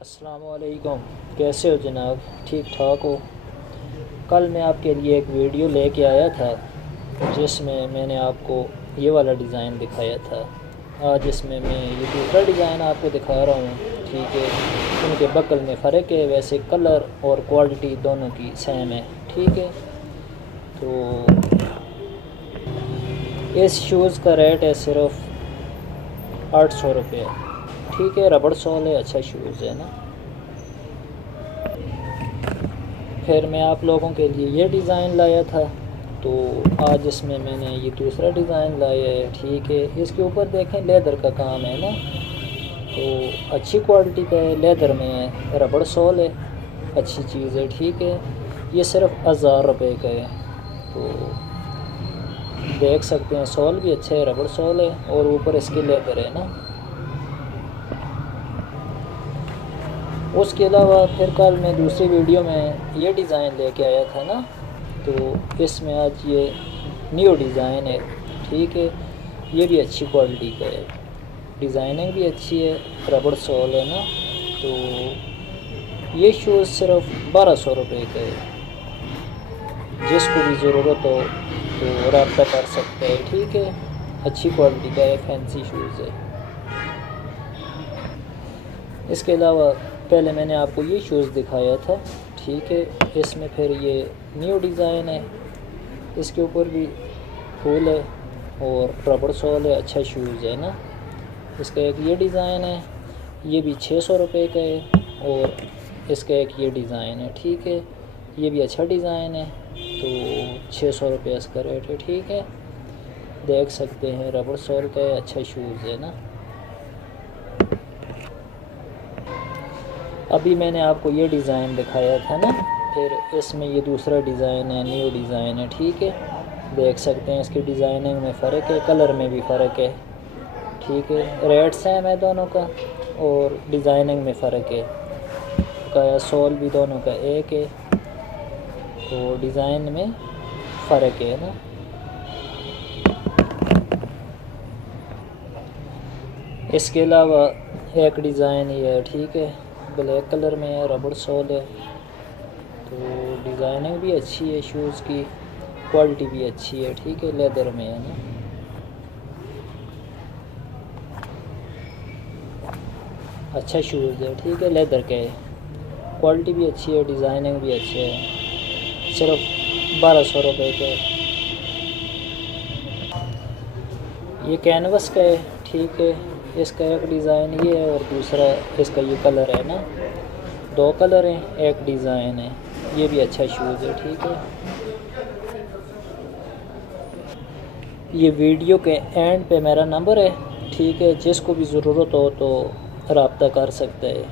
अस्सलामुअलैकुम। कैसे हो जनाब? ठीक ठाक हो? कल मैं आपके लिए एक वीडियो लेके आया था जिसमें मैंने आपको ये वाला डिज़ाइन दिखाया था। आज इसमें मैं ये दूसरा डिज़ाइन आपको दिखा रहा हूँ। ठीक है, उनके बकल में फ़र्क है, वैसे कलर और क्वालिटी दोनों की सेम है। ठीक है, तो इस शूज़ का रेट है सिर्फ 800 रुपये। ठीक है, रबड़ सोल है, अच्छा शूज़ है ना। फिर मैं आप लोगों के लिए ये डिज़ाइन लाया था, तो आज इसमें मैंने ये दूसरा डिज़ाइन लाया है। ठीक है, इसके ऊपर देखें लेदर का काम है ना, तो अच्छी क्वालिटी का है, लेदर में है, रबड़ सोल है, अच्छी चीज़ है। ठीक है, ये सिर्फ 1000 रुपये का है। तो देख सकते हैं सोल भी अच्छा है, रबड़ सोल है और ऊपर इसके लेदर है ना। उसके अलावा फिर कल मैं दूसरी वीडियो में ये डिज़ाइन लेके आया था ना, तो इसमें आज ये न्यू डिज़ाइन है। ठीक है, ये भी अच्छी क्वालिटी का है, डिज़ाइनिंग भी अच्छी है, रबड़ सोल है ना। तो ये शूज़ सिर्फ 1200 रुपये का है। जिसको भी ज़रूरत हो तो रब्ता कर सकते हैं। ठीक है, अच्छी क्वालिटी का है, फैंसी शूज़ है। इसके अलावा पहले मैंने आपको ये शूज़ दिखाया था। ठीक है, इसमें फिर ये न्यू डिज़ाइन है, इसके ऊपर भी फूल है और रबड़ सोल है, अच्छा शूज़ है ना। इसका एक ये डिज़ाइन है, ये भी 600 रुपये का है और इसका एक ये डिज़ाइन है। ठीक है, ये भी अच्छा डिज़ाइन है, तो 600 रुपये इसका रेट है। ठीक है, देख सकते हैं रबड़ सोल का है, अच्छा शूज़ है ना। अभी मैंने आपको ये डिज़ाइन दिखाया था ना, फिर इसमें ये दूसरा डिज़ाइन है, न्यू डिज़ाइन है। ठीक है, देख सकते हैं इसकी डिज़ाइनिंग में फ़र्क है, कलर में भी फ़र्क है। ठीक है, रेट सेम है दोनों का और डिज़ाइनिंग में फ़र्क है का, सोल भी दोनों का एक है, तो डिज़ाइन में फ़र्क है ना। इसके अलावा एक डिज़ाइन ये है। ठीक है, ब्लैक कलर में है, रबड़ सोल है, तो डिज़ाइनिंग भी अच्छी है, शूज़ की क्वालिटी भी अच्छी है। ठीक है, लेदर में है ना। अच्छा शूज़ है। ठीक है, लेदर के है, क्वालिटी भी अच्छी है, डिज़ाइनिंग भी अच्छी है, सिर्फ 1200 रुपये का। ये कैनवस का है। ठीक है, इसका एक डिज़ाइन ये है और दूसरा इसका ये कलर है ना, दो कलर हैं, एक डिज़ाइन है, ये भी अच्छा शूज़ है। ठीक है, ये वीडियो के एंड पे मेरा नंबर है। ठीक है, जिसको भी ज़रूरत हो तो रब्ता कर सकते हैं।